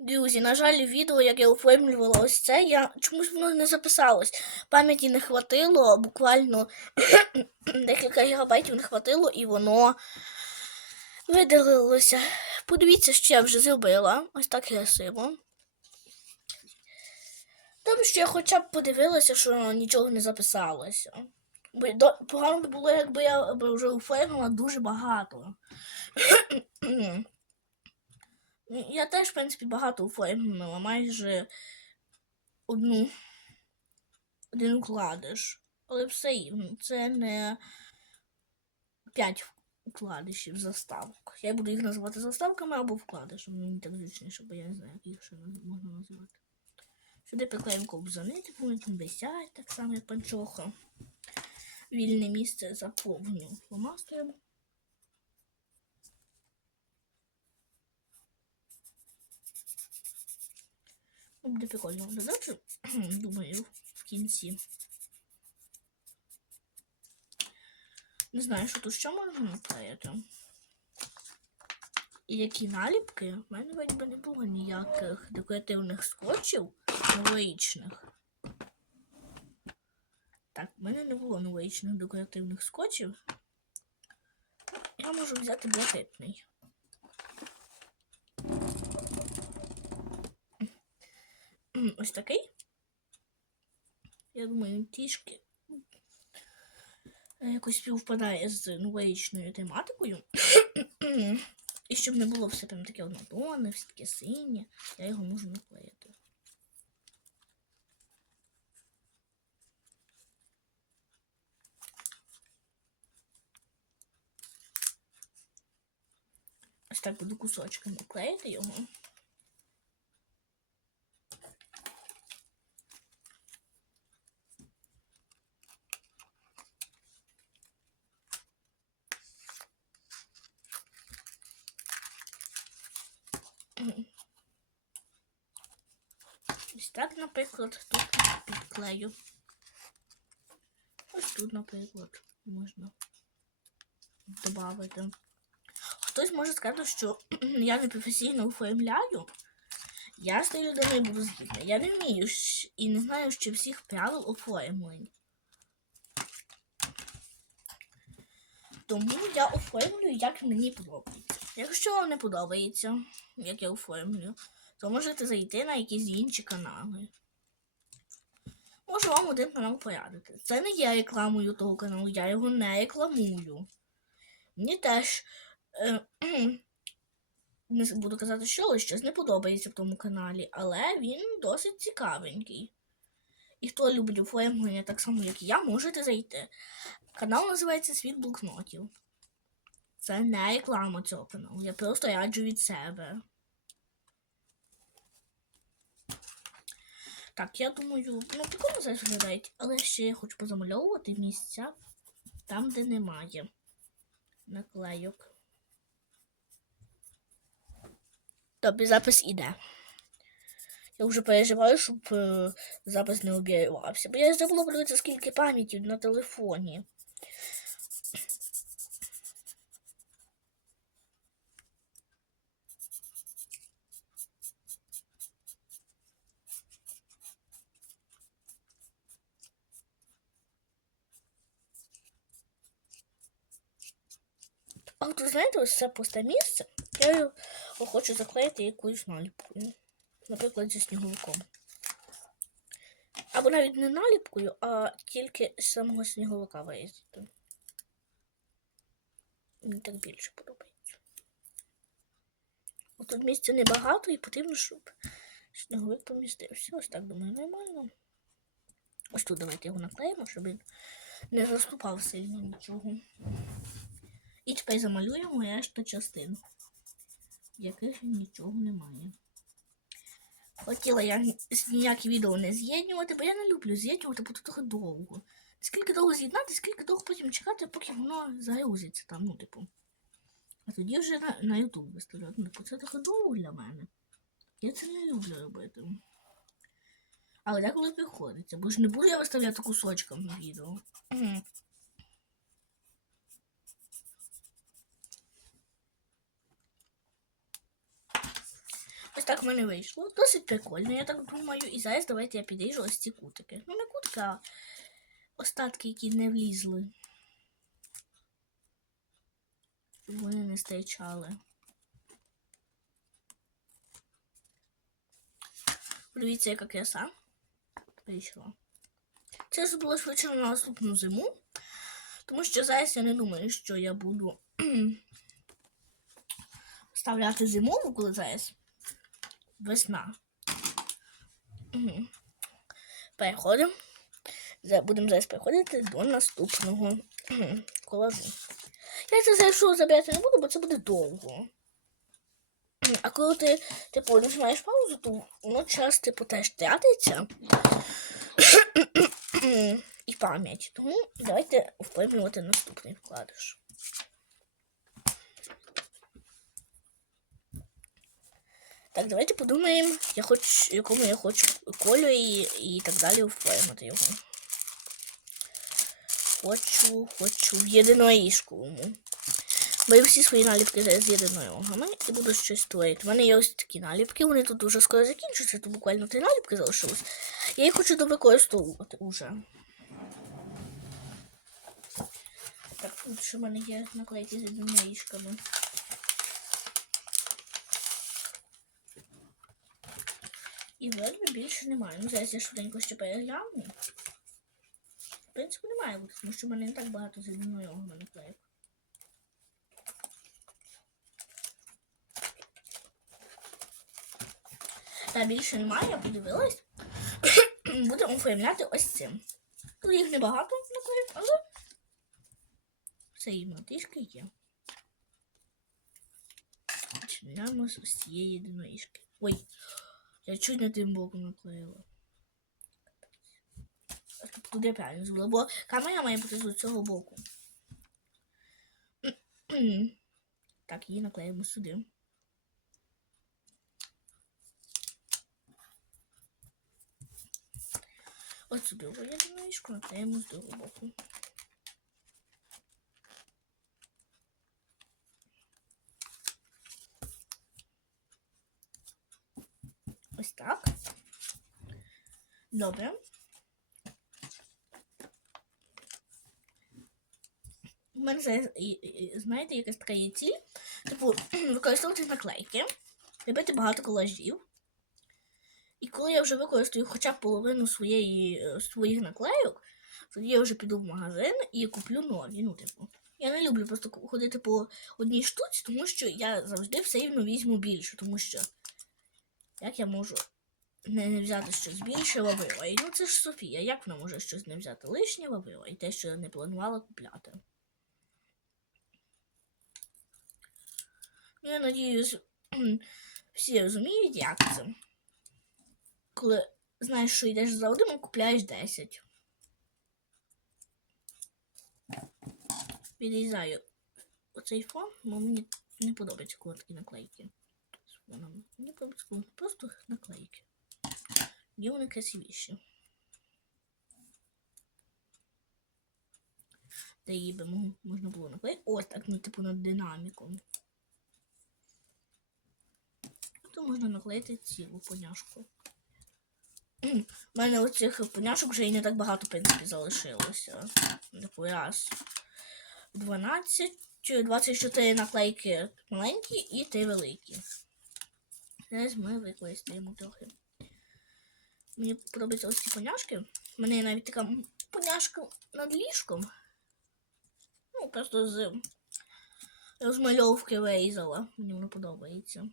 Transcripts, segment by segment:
Друзі, на жаль, відео, як я оформлювала ось це, я чомусь воно не записалось. Пам'яті не хватило, буквально декілька гігабайтів не хватило, і воно видалилося. Подивіться, що я вже зробила. Ось так красиво. Тому що я хоча б подивилася, що нічого не записалося. Бо погано було, якби я вже оформила дуже багато. Я теж, в принципі, багато оформила, майже одну один укладиш. Але все рівно, це не 5 вкладишів заставок. Я буду їх називати заставками або вкладишами. Мені так зручніше, бо я не знаю, як їх ще можна називати. Сюди приклеїмо ковзани, типу вони там висять, так само, як панчоха. Вільне місце заповню фломастером. Буде прикольно додати, думаю, в кінці. Не знаю, що тут ще можна наклеїти. І які наліпки? В мене вроді не було ніяких декоративних скотчів новорічних. Так, в мене не було новорічних декоративних скотчів. Я можу взяти блакитний. Ось такий. Я думаю, він трішки е, якось співпадає з новорічною тематикою. І щоб не було все прям таке однотонне, все таке синє, я його можу наклеїти. Ось так буду кусочками клеїти його. Ось так, наприклад, тут підклею. Ось тут, наприклад, можна додати. Хтось може сказати, що я не професійно оформляю. Я з тією людиною буду згідна. Я не вмію і не знаю ще всіх правил оформлень. Тому я оформлюю, як мені подобається. Якщо вам не подобається, як я оформлю, то можете зайти на якісь інші канали. Можу вам один канал порадити. Це не я рекламую того каналу, я його не рекламую. Мені теж е, не буду казати, що але щось не подобається в тому каналі, але він досить цікавенький. І хто любить оформлення так само, як і я, можете зайти. Канал називається Світ блокнотів. Це не реклама цього каналу. Я просто раджу від себе. Так, я думаю, ну прикольно зараз виглядають, але ще я хочу позамальовувати місця там, де немає наклейок. Тобі запис іде. Я вже переживаю, щоб е, запис не обірвався. Бо я забула подивитися, скільки пам'яті на телефоні. От ви знаєте, ось це пусте місце. Я його хочу заклеїти якоюсь наліпкою. Наприклад, зі сніговиком. Або навіть не наліпкою, а тільки з самого сніговика вирізати. Мені так більше подобається. От тут місця небагато і потрібно, щоб сніговик помістився. Ось так думаю, нормально. Ось тут давайте його наклеїмо, щоб він не заступав сильно нічого. І тепер замалюємо решту частин, в яких нічого немає. Хотіла я ніякі відео не з'єднювати, бо я не люблю з'єднювати, бо тут трохи довго. Скільки довго з'єднати, скільки довго потім чекати, поки воно загрузиться там, ну, типу. А тоді вже на, YouTube виставляти. Ну, типу, це трохи довго для мене. Я це не люблю робити. Але деколи приходиться, бо ж не буду я виставляти кусочками відео. Ось так в мене вийшло. Досить прикольно, я так думаю. І зараз давайте я підріжу ось ці кутики. Ну, не кутики, а остатки, які не влізли. Вони не стирчали. Подивіться, яка краса вийшла. Це ж було швидше на наступну зиму, тому що зараз я не думаю, що я буду вставляти зимову, коли зараз весна. Угу. Переходимо. Будемо зараз переходити до наступного кхм, колажу. Я це зараз забирати не буду, бо це буде довго. А коли ти, типу, нажимаєш паузу, то воно час, типу, теж тратиться. І пам'ять. Тому давайте впевнювати наступний вкладиш. Так, давайте подумаємо, я хоч, якому я хочу кольорі і так далі оформити його. Хочу, хочу в єдиноїжковому. Бо всі свої наліпки з єдинорогами і буду щось створити. У мене є ось такі наліпки, вони тут дуже скоро закінчаться, то буквально три наліпки залишилось. Я їх хочу довикористовувати уже. Так, тут ще в мене є наклейки з єдиноріжками. І вроді більше немає. Ну, зараз я швиденько ще перегляну. В принципі, немає тому що в мене не так багато з єдинорогами наклеїк. Та більше немає, я подивилась. Будемо оформляти ось цим. Тут їх небагато наклеїв, але все рівно трішки є. Починаємо з ось цієї єдиноріжки. Ой, я чуть не тим боком наклеїла. Тут я правильно зробила, бо камера має бути з цього боку. Так, її наклеїмо сюди. Ось сюди єдиничку наклеїмо з другого боку. Ось так. Добре. У мене зараз, знаєте, якась така є ціль. Типу, використовувати наклейки, робити багато колажів. І коли я вже використаю хоча б половину своєї, е, своїх наклейок, тоді я вже піду в магазин і куплю нові. Ну, типу. Я не люблю просто ходити по одній штуці, тому що я завжди все рівно візьму більше, тому що як я можу не, взяти щось більше вабила? І ну це ж Софія, як вона може щось не взяти лишнє вабила і те, що не планувала купляти. Ну, Я надіюсь, всі розуміють, як це. Коли знаєш, що йдеш за один, а купляєш 10. Відрізаю оцей фон, бо мені не подобається, коли такі наклейки. з фоном. Мені подобається, коли просто наклейки. Є вони красивіші. Де її би мо- можна було наклеїти. Ось так, ну, типу, над динаміком. То можна наклеїти цілу поняшку. У мене оцих поняшок вже і не так багато, в принципі, залишилося. Типу раз. 12, 24 наклейки маленькі і 3 великі. Зараз ми використаємо трохи. Мені подобаються ось ці поняшки. У мене є навіть така поняшка над ліжком. Ну, просто з розмальовки вирізала. Мені воно подобається.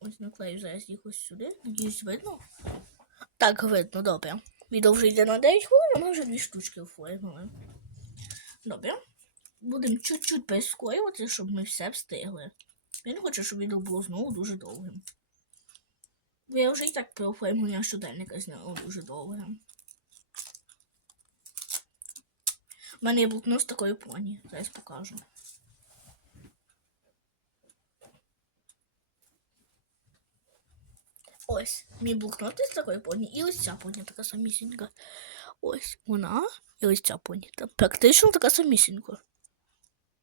Ось наклею зараз їх ось сюди. Надіюсь, видно. Так, видно, добре. Відео вже йде на 9 хвилин, а ми вже дві штучки оформили. Добре. Будемо чуть-чуть прискорювати, щоб ми все встигли. Я не хочу, щоб відео було знову дуже довгим. Я вже і так про оформлення щоденника зняла дуже довге. У мене є блокнот з такої поні. Зараз покажу. Ось мій блокнот із такої поні, і ось ця поні така самісінька. Ось вона і ось ця поні. Та практично така самісінька.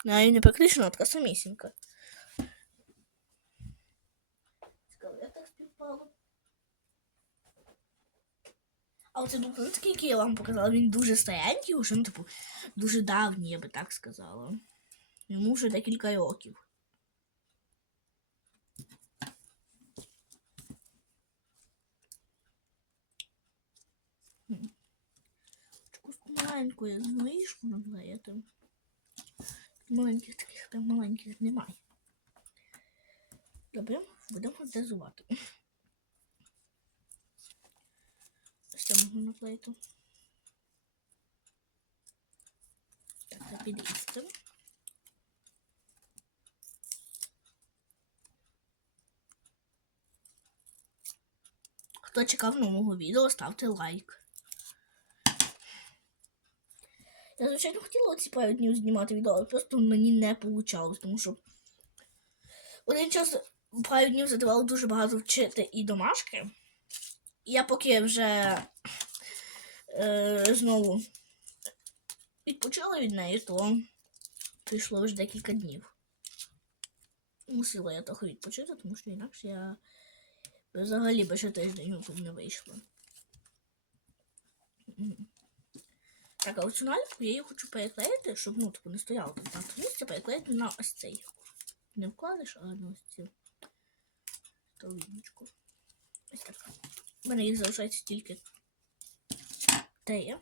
Навіть не практично, а така самісінька. Цікаво, як так А оце документ, який я вам показала, він дуже старенький, уже, ну, типу, дуже давній, я би так сказала. Йому вже декілька років. Маленьку я знаєшку наклеїти. Маленьких таких прям маленьких немає. Добре, будемо дезувати. Це можна наклеїти. Так, це підрізати. Хто чекав нового відео, ставте лайк. Я, звичайно, хотіла оці пару днів знімати відео, але просто мені не вийшло, тому що один час пару днів задавало дуже багато вчити і домашки. Я поки вже е, знову відпочила від неї, то прийшло вже декілька днів. Мусила я трохи відпочити, тому що інакше я взагалі би ще тиждень тут не вийшла. Так, а оцю наліпку я її хочу переклеїти, щоб ну, типу, не стояло тут на місце, переклеїти на ось цей. Не вкладеш, а на ось цю. Ось так. У мене їх залишається тільки три.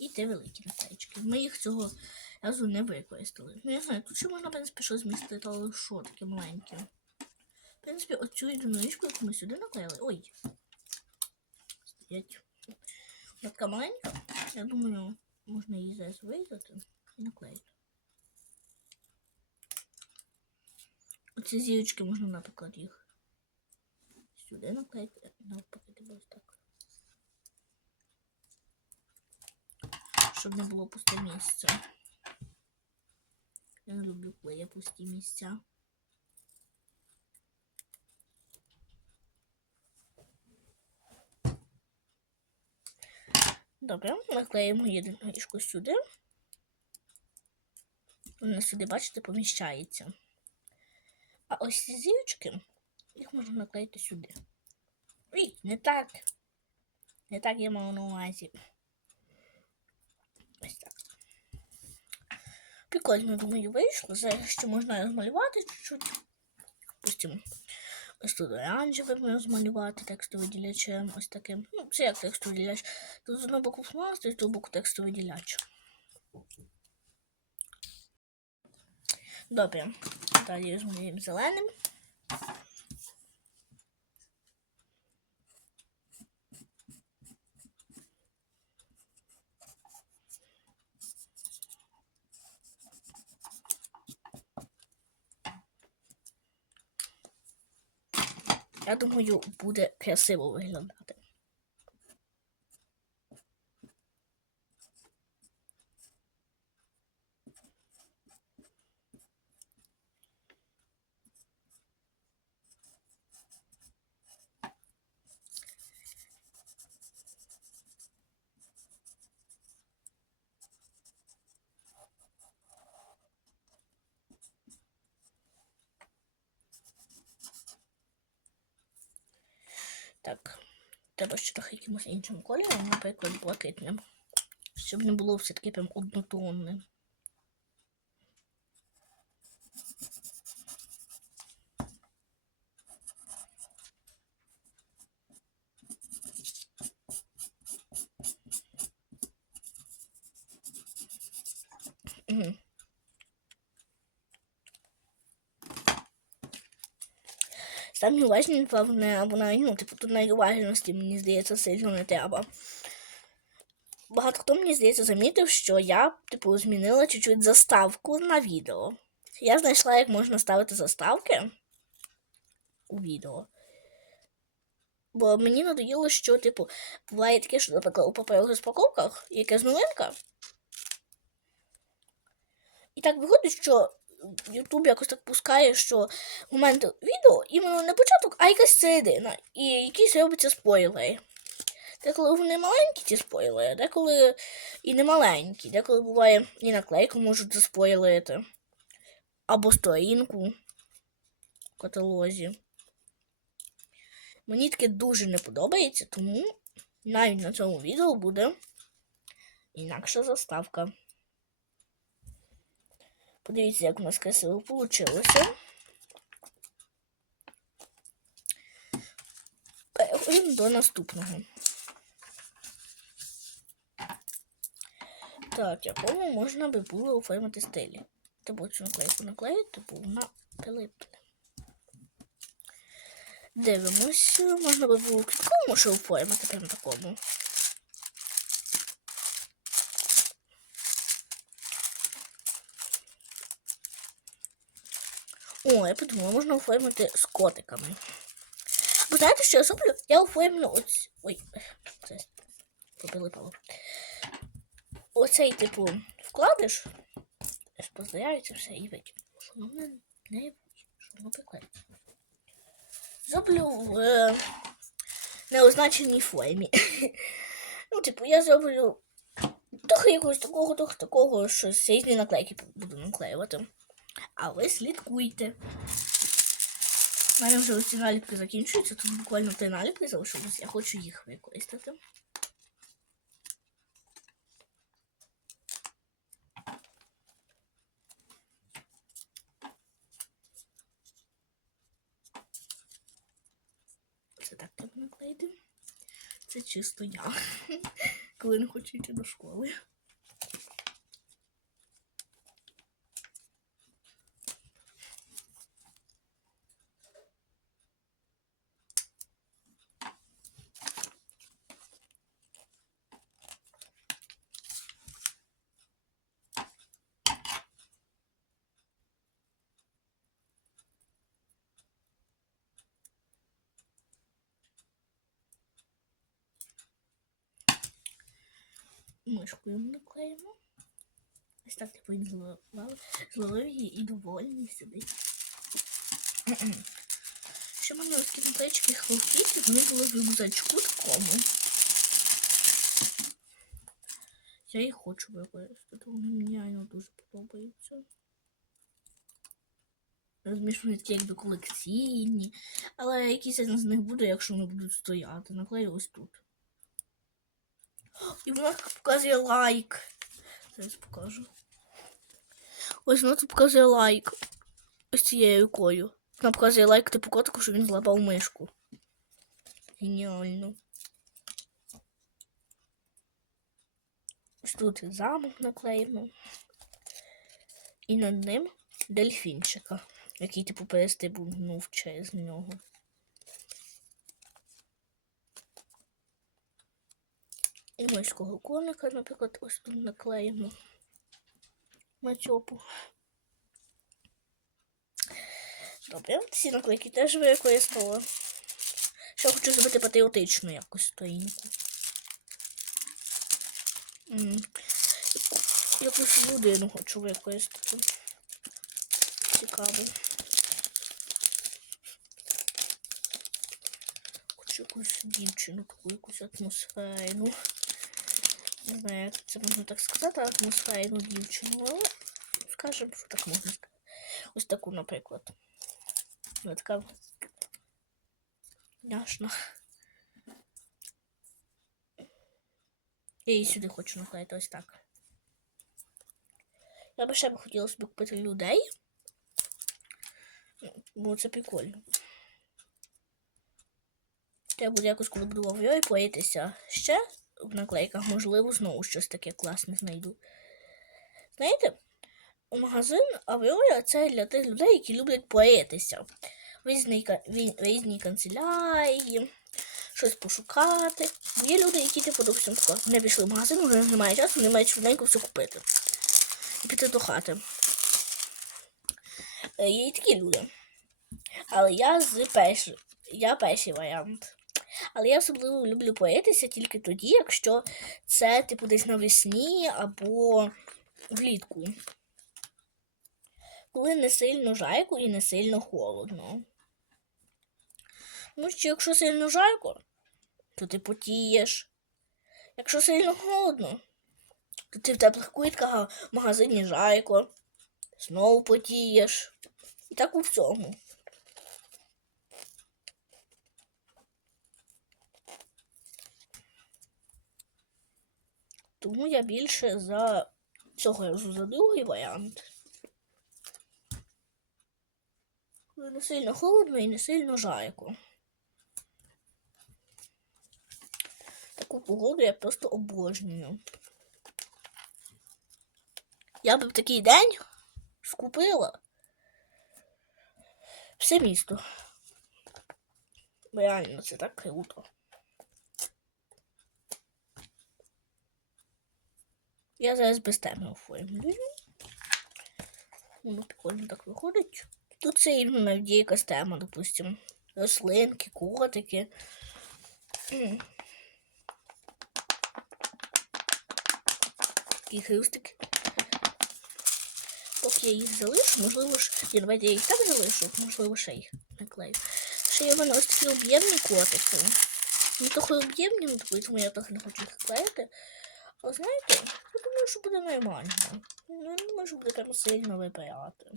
І те великі наклеїчки. Ми їх цього разу не використали. Ну, я знаю, тут ще можна, в принципі, щось змістити, але що таке маленьке. В принципі, оцю єдиничку, яку ми сюди наклеїли. Ой. Стоять. Вона така маленька. Я думаю, можна її зараз вирізати і наклеїти. Оці зірочки можна, наприклад, їх сюди навпаки, ось так. Щоб не було пусте місце. Я не люблю, коли є пусті місця. Добре, наклеїмо єдину єдиничку сюди. Вона сюди, бачите, поміщається. А ось ці зірочки, їх можна наклеїти сюди. Ой, не так. Не так я мав на увазі. Ось так. Прикольно, думаю, вийшло. Зараз ще можна розмалювати чуть-чуть. Допустимо, ось тут оранжевим розмалювати текстовий ділячем, ось таким. Ну, це як текстовий діляч. Тут з одного боку фломастер, з того боку текстовий діляч. Добре. Далі розмалюємо зеленим. Я думаю, буде красиво виглядати. Так, треба ще трохи якимось іншим кольором, наприклад, блакитним. Щоб не було все таки прям однотонне. Самі уважні, напевне, або навіть, ну, типу, тут найуважності, мені здається, сильно не треба. Багато хто, мені здається, замітив, що я, типу, змінила чуть-чуть заставку на відео. Я знайшла, як можна ставити заставки у відео. Бо мені надоїло, що, типу, буває таке, що, наприклад, у паперових розпаковках якась новинка. І так виходить, що YouTube якось так пускає, що момент відео іменно не початок, а якась середина. І якісь робляться спойлери. Деколи вони маленькі, ці спойлери, деколи і не маленькі, деколи буває і наклейку можуть заспойлерити. Або сторінку в каталозі. Мені таке дуже не подобається, тому Навіть на цьому відео буде інакша заставка. Подивіться, як у нас красиво вийшло. Переходимо до наступного. Так, якому можна би було оформити стилі. Типу цю наклейку наклеїти, типу вона прилипне. Дивимося, можна би було квітковому ще оформити прямо такому. О, я подумала, можна оформити з котиками. Ви знаєте, що я зроблю? Я оформлю ось. Ой, це попилипало. Оцей, типу, вкладиш, поздається все і викину. Що воно не, не що воно приклеїться. Зроблю в е, неозначеній формі. ну, типу, я зроблю трохи якогось такого, трохи такого, щось різні наклейки буду наклеювати. А ви слідкуйте. У мене вже ці наліпки закінчуються, тут буквально три наліпки залишилось, я хочу їх використати. Це так треба наклеїти. Це чисто я, коли не хочу йти до школи. Мишкою наклеїмо. Ось так типу він зловив, зловив її і довольний сидить. Ще в мене ось ці наклеїчки хлопці, вони були в рюкзачку такому. Я їх хочу використати, вони мені дуже подобаються. Розумієш, вони такі якби колекційні, але якісь я з них буду, якщо вони будуть стояти. Наклею ось тут. І вона показує лайк. Зараз покажу. Ось вона тут показує лайк. Ось цією рукою. Вона показує лайк типу котику, що він злапав мишку. Геніально. Ось тут замок наклеїмо. І над ним дельфінчика, який типу перестибнув через нього. І морського коника, наприклад, ось тут наклеїмо на цьопу. Добре, ці наклейки теж використала. Ще хочу зробити патріотичну якусь сторінку. Якусь людину хочу використати. Цікаво. Хочу якусь дівчину, таку якусь атмосферну. Не знаю, як це можна так сказати, атмосферну дівчину, але скажемо, що так можна сказати. Ось таку, наприклад. Вона така няшна. Я її сюди хочу наклеїти ось так. Я би ще б хотіла собі купити людей. Бо це прикольно. Я буду якось, коли буду в Аврорі поїтися ще в наклейках, можливо, знову щось таке класне знайду. Знаєте, магазин Аврора це для тих людей, які люблять поїтися. В різні, різні канцелярії, щось пошукати. Є люди, які типу, допустим, не пішли в магазин, вже немає часу, не мають швиденько все купити. І піти до хати. Е, є і такі люди. Але я з перший, я перший варіант. Але я особливо люблю поїтися тільки тоді, якщо це, типу, десь навесні або влітку. Коли не сильно жарко і не сильно холодно. Ну, що якщо сильно жарко, то ти потієш. Якщо сильно холодно, то ти в теплих квитках в магазині жарко, знову потієш. І так у всьому. Тому я більше за цього разу за другий варіант. Не сильно холодно і не сильно жарко. Таку погоду я просто обожнюю. Я би в такий день скупила все місто. Реально, це так круто. Я зараз без теми оформлюю. Воно прикольно так виходить. Тут це іменно є якась тема, допустим. Рослинки, котики. М. Такі хрустики. Поки я їх залишу, можливо ж. Ні, давайте я їх так залишу, можливо, ще їх наклею. Ще є в мене ось такі об'ємні котики. Ну, трохи об'ємні, ну, тому я трохи не хочу їх клеїти. А знаєте, я думаю, що буде нормально. Ну, я не що буде прям сильно випирати.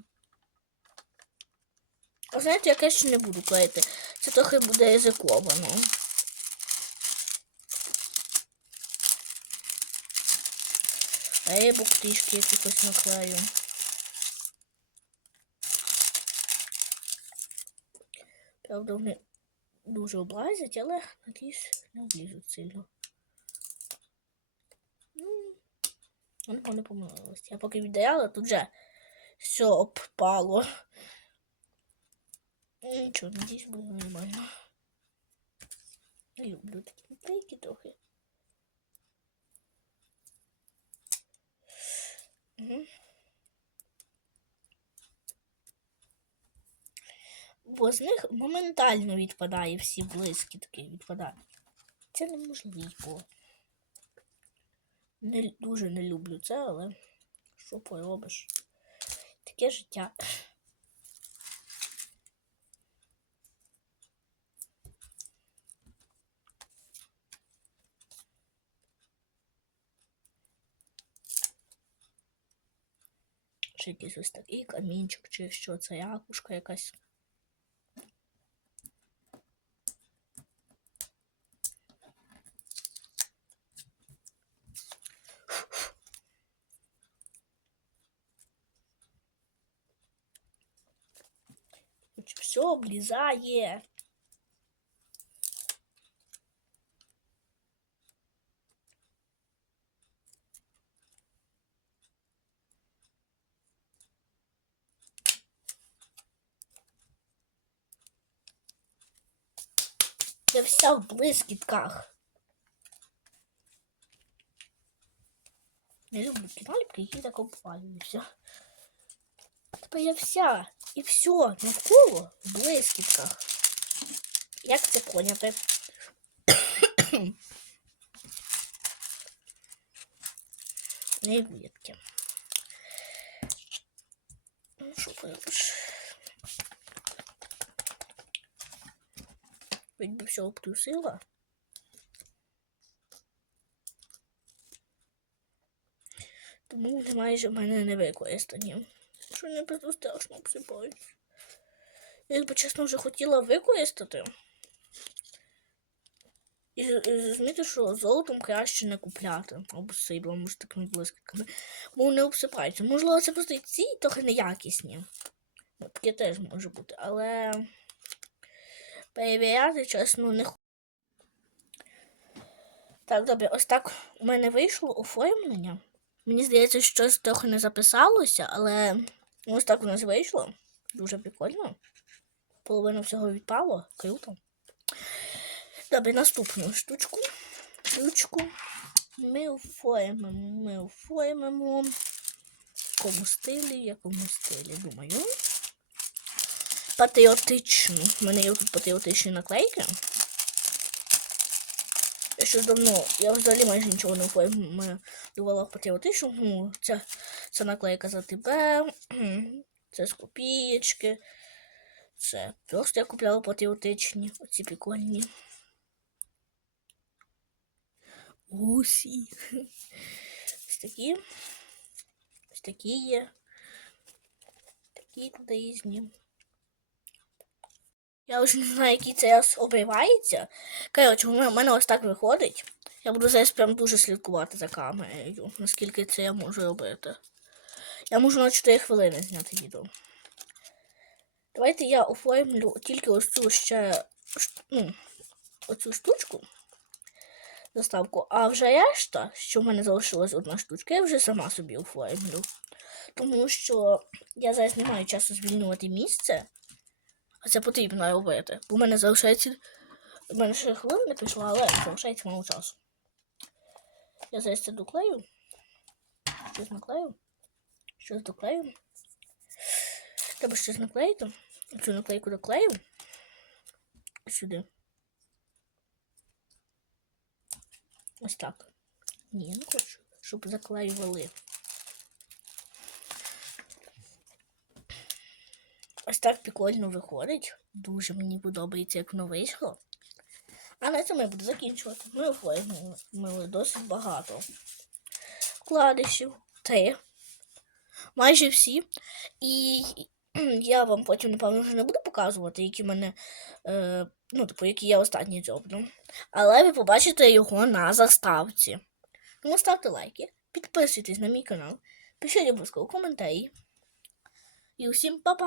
А знаєте, яке ще не буду клеїти. Це трохи буде ризиковано. Рибок трішки якихось наклею. Правда, вони дуже облазять, але надіюсь, не облізуть сильно. Ну, вони не помилились. Я поки віддаляла, тут вже все обпало. Ну, Нічого, надіюсь, буде нормально. Не люблю такі наклейки трохи. Бо з них моментально відпадає всі блискітки відпадають. Це неможливо. Не, дуже не люблю це, але що поробиш? Таке життя. Чи якийсь ось такий камінчик, чи що це ракушка якась. Все облізає. Я вся в блискітках. Не люблю кіналіпки, які так обвалюються. Тепер я вся і все навколо в блискітках. Як це поняти? Невідки. Ну, що поробиш? Ведь би все обтрусила. Тому майже в мене не використані. Що не просто страшно обсипаюсь. Я, якби чесно, вже хотіла використати. І зрозуміти, що золотом краще не купляти. Або сріблом, може такими блискавками. Бо вони обсипаються. Можливо, це просто ці трохи неякісні. Таке теж може бути. Але перевіряти, чесно, не хочу. Так, добре, ось так у мене вийшло оформлення. Мені здається, щось трохи не записалося, але ось так у нас вийшло. Дуже прикольно. Половина всього відпало. Круто. Добре, наступну штучку. Ручку. Ми оформимо, ми оформимо. В якому стилі, в якому стилі, думаю. Патріотичну. У мене є тут патріотичні наклейки. Я давно, я взагалі майже нічого не патріотичну. Ну, ця, ця наклейка за тебе. Це з копієчки. Це просто я купляла патріотичні. Оці прикольні. Усі. Ось такі. Ось такі є. Такі тут різні. Я вже не знаю, який це раз обривається. Коротше, у мене ось так виходить. Я буду зараз прям дуже слідкувати за камерою, наскільки це я можу робити. Я можу на 4 хвилини зняти відео. Давайте я оформлю тільки ось цю ще ну, оцю штучку. Заставку. А вже решта, що в мене залишилась одна штучка, я вже сама собі оформлю. Тому що я зараз не маю часу звільнювати місце. Це потрібно робити. В мене залишається. У мене ще хвилина пішла, але залишається мало часу. Я зараз це доклею. Щось наклею. Щось доклею. Треба щось наклеїти. Цю наклейку доклею. Сюди. Ось так. Ні, не хочу, щоб заклеювали. Ось так прикольно виходить. Дуже мені подобається, як воно вийшло. А на цьому я буду закінчувати. Ми оформили досить багато. Вкладишів. Три. Майже всі. І я вам потім, напевно, вже не буду показувати, які мене. Е, ну, типу, які я останні зроблю. Але ви побачите його на заставці. Тому ставте лайки, підписуйтесь на мій канал, пишіть обов'язково коментарі. 有心宝宝。